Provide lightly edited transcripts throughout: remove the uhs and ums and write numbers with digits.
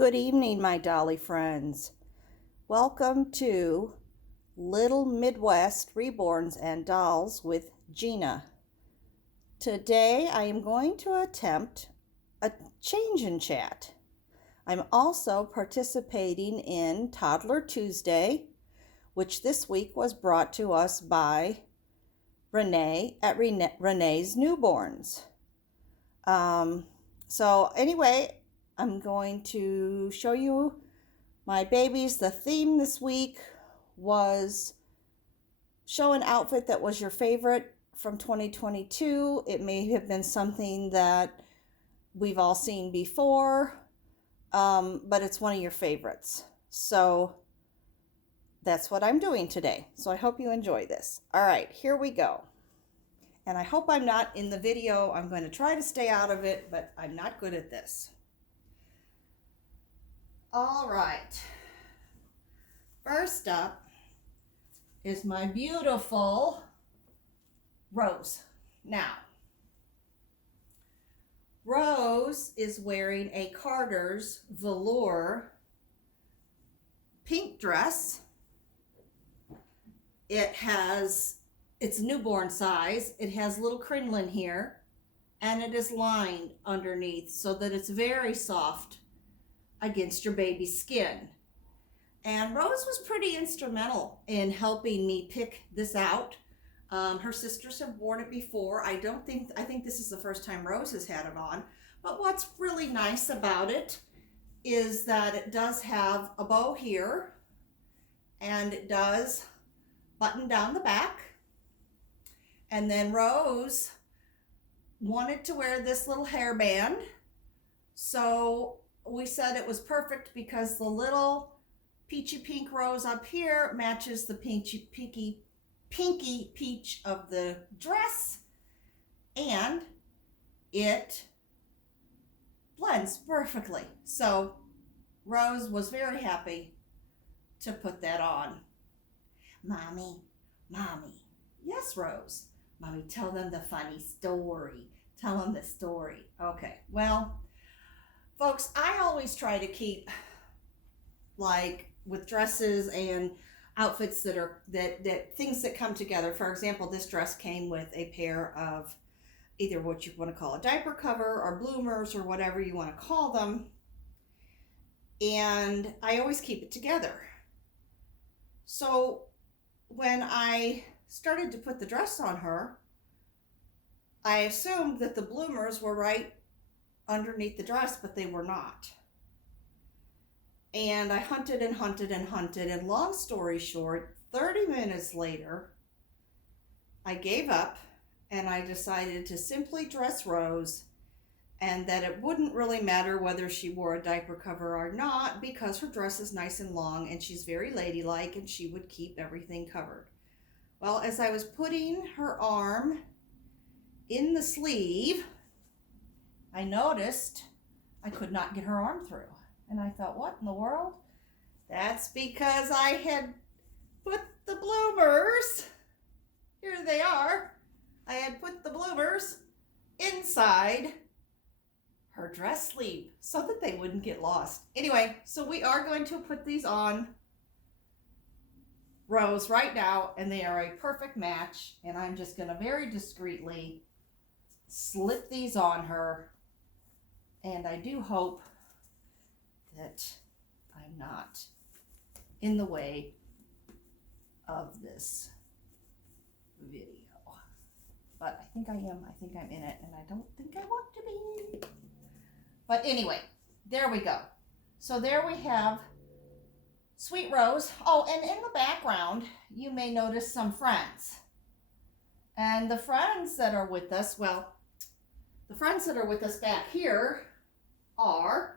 Good evening, my dolly friends. Welcome to Little Midwest Reborns and Dolls with Gina. Today I am going to attempt a change in chat. I'm also participating in Toddler Tuesday, which this week was brought to us by Renee at Renee's Newborns. So anyway, I'm going to show you my babies. The theme this week was show an outfit that was your favorite from 2022. It may have been something that we've all seen before, but it's one of your favorites. So that's what I'm doing today. So I hope you enjoy this. All right, here we go. And I hope I'm not in the video. I'm going to try to stay out of it, but I'm not good at this. All right. First up is my beautiful Rose. Now, Rose is wearing a Carter's velour pink dress. It's newborn size. It has little crinoline here, and it is lined underneath so that it's very soft against your baby's skin. And Rose was pretty instrumental in helping me pick this out. Her sisters have worn it before. I think this is the first time Rose has had it on. But what's really nice about it is that it does have a bow here, and it does button down the back. And then Rose wanted to wear this little hairband, so we said it was perfect because the little peachy pink rose up here matches the pinky peach of the dress, and it blends perfectly. So Rose was very happy to put that on. Mommy. Yes, Rose. Mommy, tell them the funny story. Tell them the story. Okay, well, folks, I always try to keep, like, with dresses and outfits that things that come together. For example, this dress came with a pair of either what you want to call a diaper cover or bloomers or whatever you want to call them. And I always keep it together. So when I started to put the dress on her, I assumed that the bloomers were right underneath the dress, but they were not. And I hunted, and long story short, 30 minutes later, I gave up and I decided to simply dress Rose, and that it wouldn't really matter whether she wore a diaper cover or not, because her dress is nice and long and she's very ladylike and she would keep everything covered. Well, as I was putting her arm in the sleeve, I noticed I could not get her arm through. And I thought, what in the world? That's because I had put the bloomers, here they are, I had put the bloomers inside her dress sleeve so that they wouldn't get lost. Anyway, so we are going to put these on Rose right now, and they are a perfect match. And I'm just going to very discreetly slip these on her. And I do hope that I'm not in the way of this video. But I think I am. I think I'm in it, and I don't think I want to be. But anyway, there we go. So there we have Sweet Rose. Oh, and in the background, you may notice some friends. And the friends that are with us, well, the friends that are with us back here are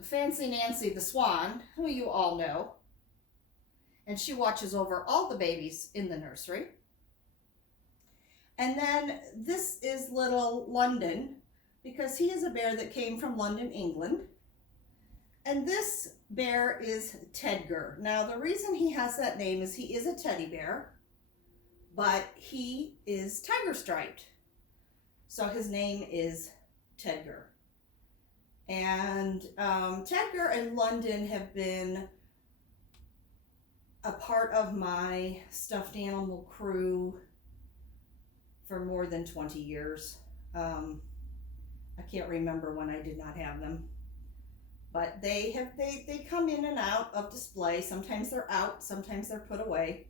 Fancy Nancy the Swan, who you all know. And she watches over all the babies in the nursery. And then this is little London, because he is a bear that came from London, England. And this bear is Tedgar. Now, the reason he has that name is he is a teddy bear, but he is tiger striped. So his name is Tedgar. And Tedgar and London have been a part of my stuffed animal crew for more than 20 years. I can't remember when I did not have them, but they come in and out of display. Sometimes they're out, sometimes they're put away,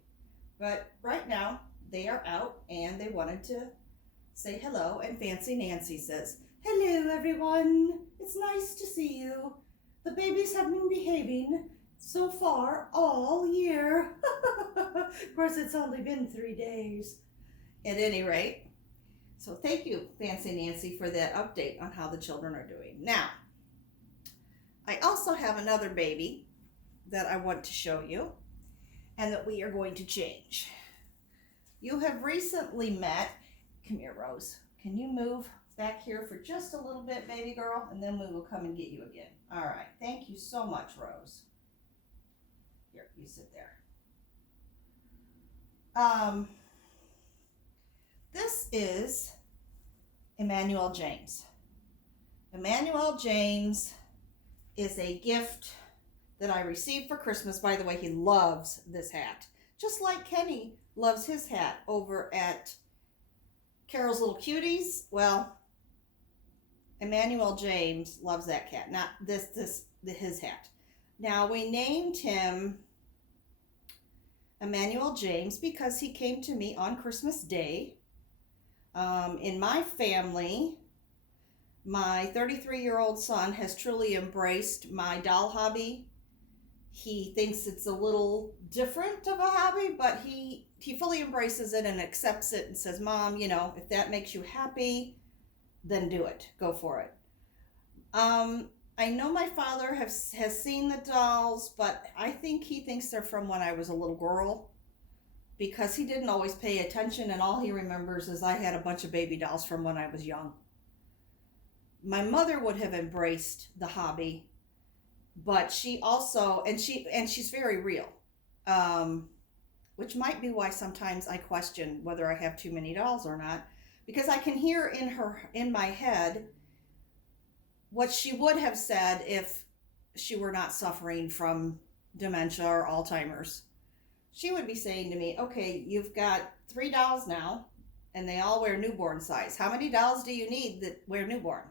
but right now they are out, and they wanted to say hello. And Fancy Nancy says, "Hello everyone, it's nice to see you. The babies have been behaving so far all year." Of course, it's only been 3 days. At any rate, so thank you, Fancy Nancy, for that update on how the children are doing. Now, I also have another baby that I want to show you and that we are going to change. You have recently met, come here, Rose. Can you move back here for just a little bit, baby girl? And then we will come and get you again. All right, thank you so much, Rose. Here, you sit there. This is Emmanuel James. Emmanuel James is a gift that I received for Christmas. By the way, he loves this hat, just like Kenny loves his hat over at Carol's Little Cuties. Well, Emmanuel James loves that cat, not his hat. Now, we named him Emmanuel James because he came to me on Christmas Day. In my family, my 33-year-old son has truly embraced my doll hobby. He thinks it's a little different of a hobby, but he fully embraces it and accepts it and says, "Mom, if that makes you happy, then do it. Go for it." I know my father has seen the dolls, but I think he thinks they're from when I was a little girl, because he didn't always pay attention, and all he remembers is I had a bunch of baby dolls from when I was young. My mother would have embraced the hobby, but she also, and she's very real, which might be why sometimes I question whether I have too many dolls or not, because I can hear in my head what she would have said if she were not suffering from dementia or Alzheimer's. She would be saying to me, "Okay, you've got 3 dolls now, and they all wear newborn size. How many dolls do you need that wear newborn?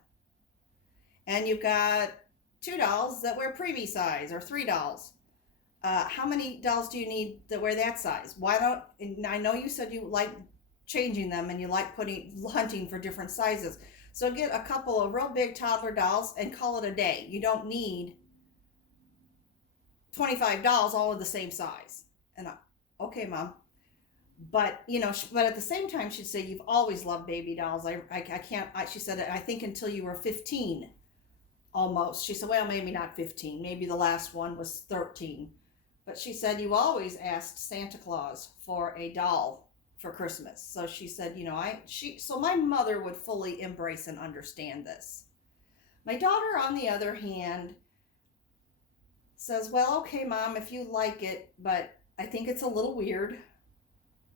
And you've got 2 dolls that wear preemie size, or 3 dolls. How many dolls do you need that wear that size? Why don't?" And I know you said you like changing them and you like hunting for different sizes. So get a couple of real big toddler dolls and call it a day. You don't need 25 dolls all of the same size. And okay, Mom. But, but at the same time, she'd say, "You've always loved baby dolls. She said, "I think until you were 15, almost." She said, "Well, maybe not 15. Maybe the last one was 13. But she said, "You always asked Santa Claus for a doll for Christmas." So she said, so my mother would fully embrace and understand this. My daughter, on the other hand, says, "Well, okay, Mom, if you like it, but I think it's a little weird."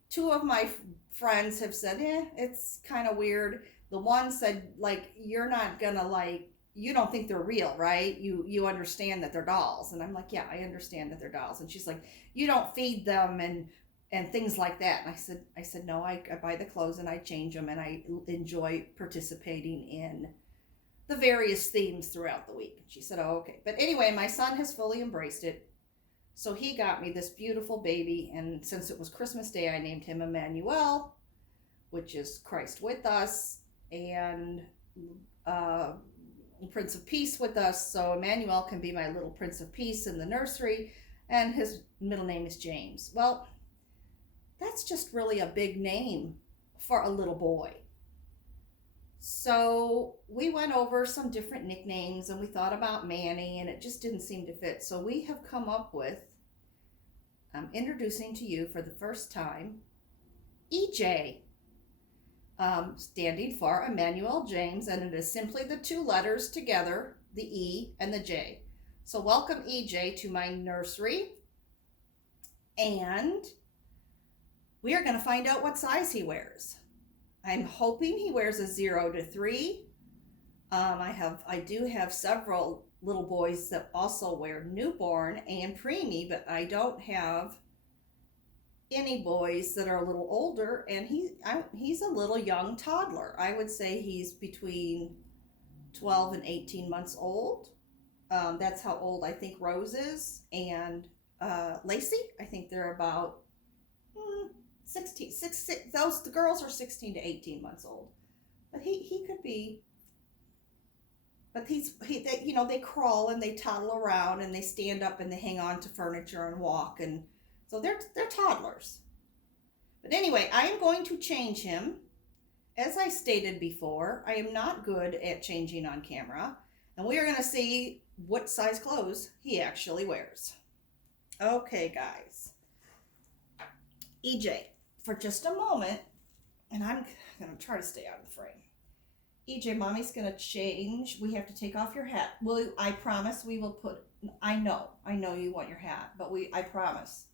2 of my friends have said, it's kind of weird. The one said, "You're not gonna you don't think they're real, right? You understand that they're dolls." And I'm like, "Yeah, I understand that they're dolls." And she's like, "You don't feed them and things like that." And I said, "No, I buy the clothes and I change them, and I enjoy participating in the various themes throughout the week." And she said, "Oh, okay." But anyway, my son has fully embraced it. So he got me this beautiful baby, and since it was Christmas Day, I named him Emmanuel, which is Christ with us, and Prince of Peace with us. So Emmanuel can be my little Prince of Peace in the nursery, and his middle name is James. Well, that's just really a big name for a little boy. So we went over some different nicknames, and we thought about Manny, and it just didn't seem to fit. So we have come up with, I'm introducing to you for the first time, EJ, standing for Emmanuel James, and it is simply the 2 letters together, the E and the J. So welcome, EJ, to my nursery, and we are going to find out what size he wears. I'm hoping he wears a 0 to 3. I do have several little boys that also wear newborn and preemie, but I don't have any boys that are a little older. And he's a little young toddler. I would say he's between 12 and 18 months old. That's how old I think Rose is, and Lacey. I think they're about 16, those the girls are 16 to 18 months old, but he could be. But they crawl and they toddle around and they stand up and they hang on to furniture and walk, and so they're toddlers. But anyway, I am going to change him. As I stated before, I am not good at changing on camera, and we are going to see what size clothes he actually wears. Okay, guys. EJ, for just a moment, and I'm going to try to stay out of the frame. EJ, mommy's going to change. We have to take off your hat. I promise we will put, I know you want your hat, but I promise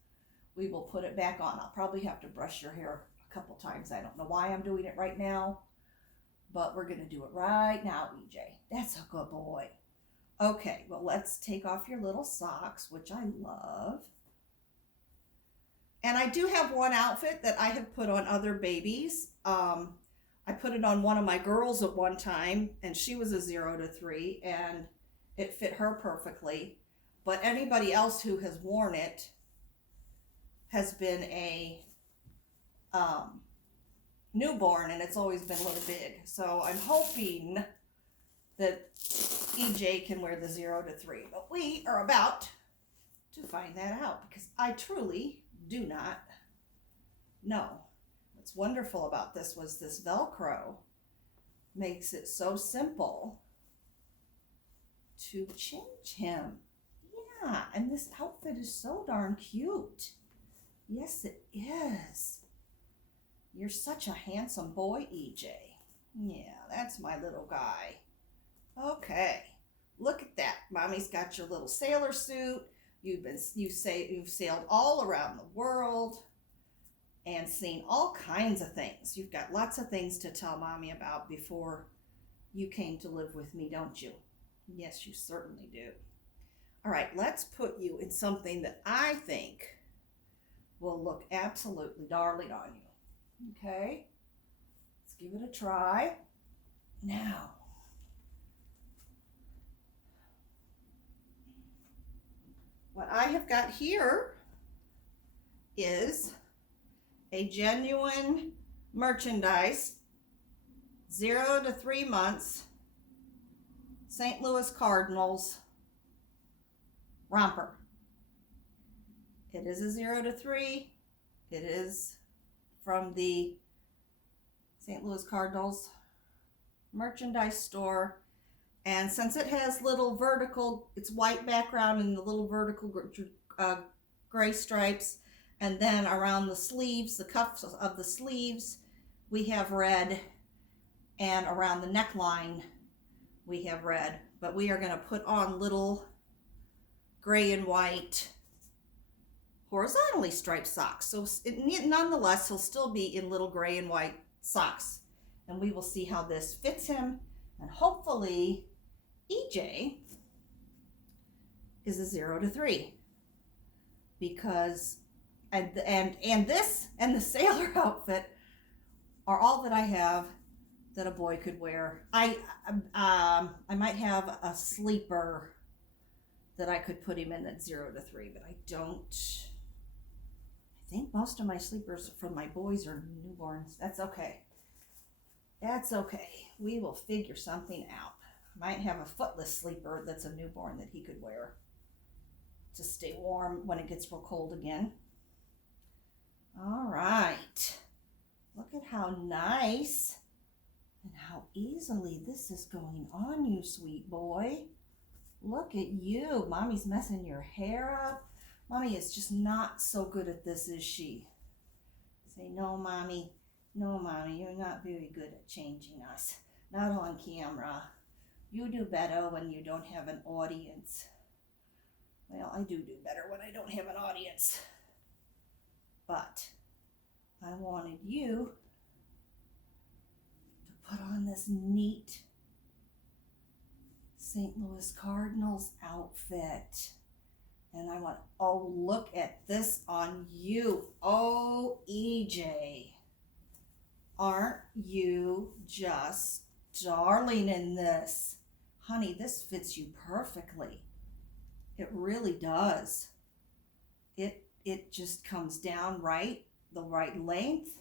we will put it back on. I'll probably have to brush your hair a couple times. I don't know why I'm doing it right now, but we're going to do it right now, EJ. That's a good boy. Okay, well, let's take off your little socks, which I love. And I do have one outfit that I have put on other babies. I put it on one of my girls at one time, and she was a 0 to 3, and it fit her perfectly. But anybody else who has worn it has been a newborn, and it's always been a little big. So I'm hoping that EJ can wear the 0 to 3. But we are about to find that out, because I truly do not know. What's wonderful about this was this Velcro makes it so simple to change him. Yeah, and this outfit is so darn cute. Yes, it is. You're such a handsome boy, EJ. Yeah, that's my little guy. Okay, look at that. Mommy's got your little sailor suit. You've sailed all around the world and seen all kinds of things. You've got lots of things to tell Mommy about before you came to live with me, don't you? Yes, you certainly do. All right, let's put you in something that I think will look absolutely darling on you. Okay? Let's give it a try. Now, what I have got here is a genuine merchandise, 0 to 3 months, St. Louis Cardinals romper. It is a 0 to 3. It is from the St. Louis Cardinals merchandise store. And since it has little vertical, it's white background and the little vertical gray stripes, and then around the sleeves, the cuffs of the sleeves, we have red, and around the neckline, we have red. But we are going to put on little gray and white horizontally striped socks. So nonetheless, he'll still be in little gray and white socks. And we will see how this fits him. And hopefully, EJ is a 0 to 3. Because and this and the sailor outfit are all that I have that a boy could wear. I might have a sleeper that I could put him in at 0 to 3, but I don't. I think most of my sleepers from my boys are newborns. That's okay. That's okay. We will figure something out. Might have a footless sleeper that's a newborn that he could wear to stay warm when it gets real cold again. All right. Look at how nice and how easily this is going on you, sweet boy. Look at you. Mommy's messing your hair up. Mommy is just not so good at this, is she? Say, no, Mommy. No, Mommy, you're not very good at changing us. Not on camera. You do better when you don't have an audience. Well, I do better when I don't have an audience. But I wanted you to put on this neat St. Louis Cardinals outfit. And I went, oh, look at this on you. Oh, EJ. Aren't you just darling in this? Honey, this fits you perfectly. It really does. It just comes down right, the right length.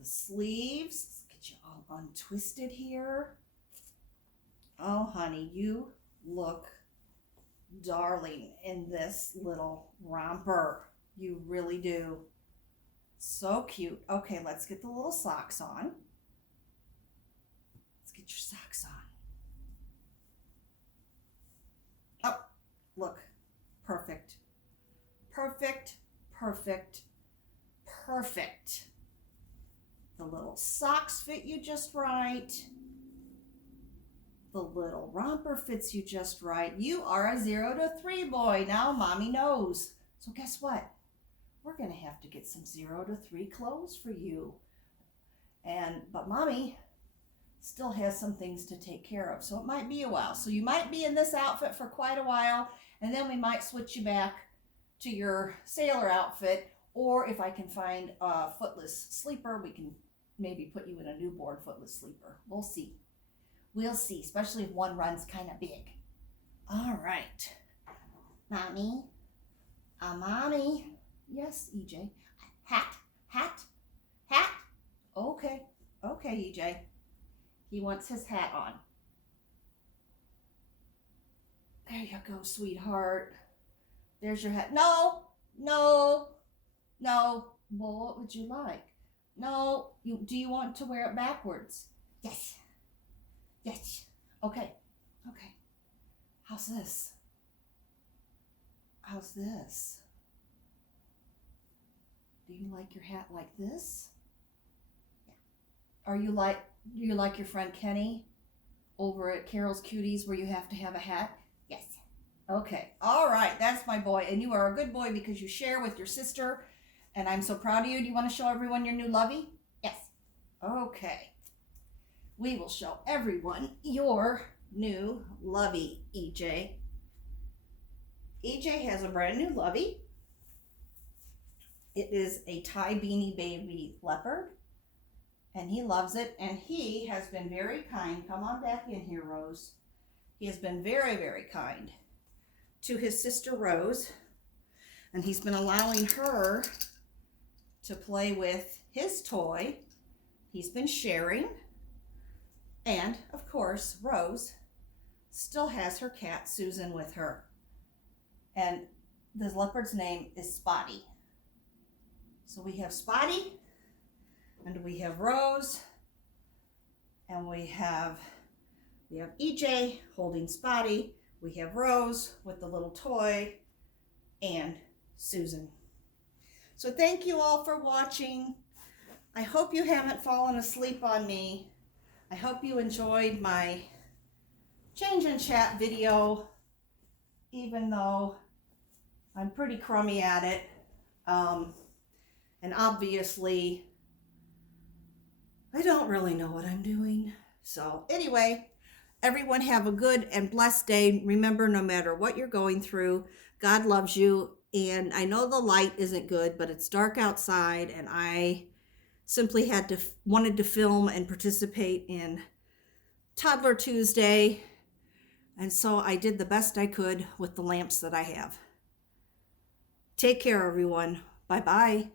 The sleeves, let's get you all untwisted here. Oh, honey, you look darling in this little romper. You really do. So cute. Okay, let's get the little socks on. Let's get your socks on. Oh, look. Perfect. Perfect, perfect, perfect. The little socks fit you just right. The little romper fits you just right. You are a 0 to 3 boy. Now mommy knows. So guess what? We're going to have to get some 0 to 3 clothes for you. But mommy still has some things to take care of. So it might be a while. So you might be in this outfit for quite a while. And then we might switch you back to your sailor outfit. Or if I can find a footless sleeper, we can maybe put you in a newborn footless sleeper. We'll see. We'll see, especially if one runs kind of big. All right. Mommy. Mommy. Yes, EJ. Hat. Okay. Okay, EJ. He wants his hat on. There you go, sweetheart. There's your hat. No. Well, what would you like? No. Do you want to wear it backwards? Yes. Okay. How's this? Do you like your hat like this? Yeah. Do you like your friend Kenny over at Carol's Cuties where you have to have a hat? Yes. Okay. All right. That's my boy. And you are a good boy because you share with your sister. And I'm so proud of you. Do you want to show everyone your new lovey? Yes. Okay. We will show everyone your new lovey, EJ. EJ has a brand new lovey. It is a Thai Beanie Baby leopard, and he loves it, and he has been very kind. Come on back in here, Rose. He has been very, very kind to his sister, Rose, and he's been allowing her to play with his toy. He's been sharing. And, of course, Rose still has her cat, Susan, with her. And the leopard's name is Spotty. So we have Spotty, and we have Rose, and we have EJ holding Spotty. We have Rose with the little toy, and Susan. So thank you all for watching. I hope you haven't fallen asleep on me. I hope you enjoyed my change and chat video, even though I'm pretty crummy at it. And obviously, I don't really know what I'm doing. So anyway, everyone have a good and blessed day. Remember, no matter what you're going through, God loves you. And I know the light isn't good, but it's dark outside, and I simply wanted to film and participate in Toddler Tuesday, and so I did the best I could with the lamps that I have. Take care, everyone. Bye-bye.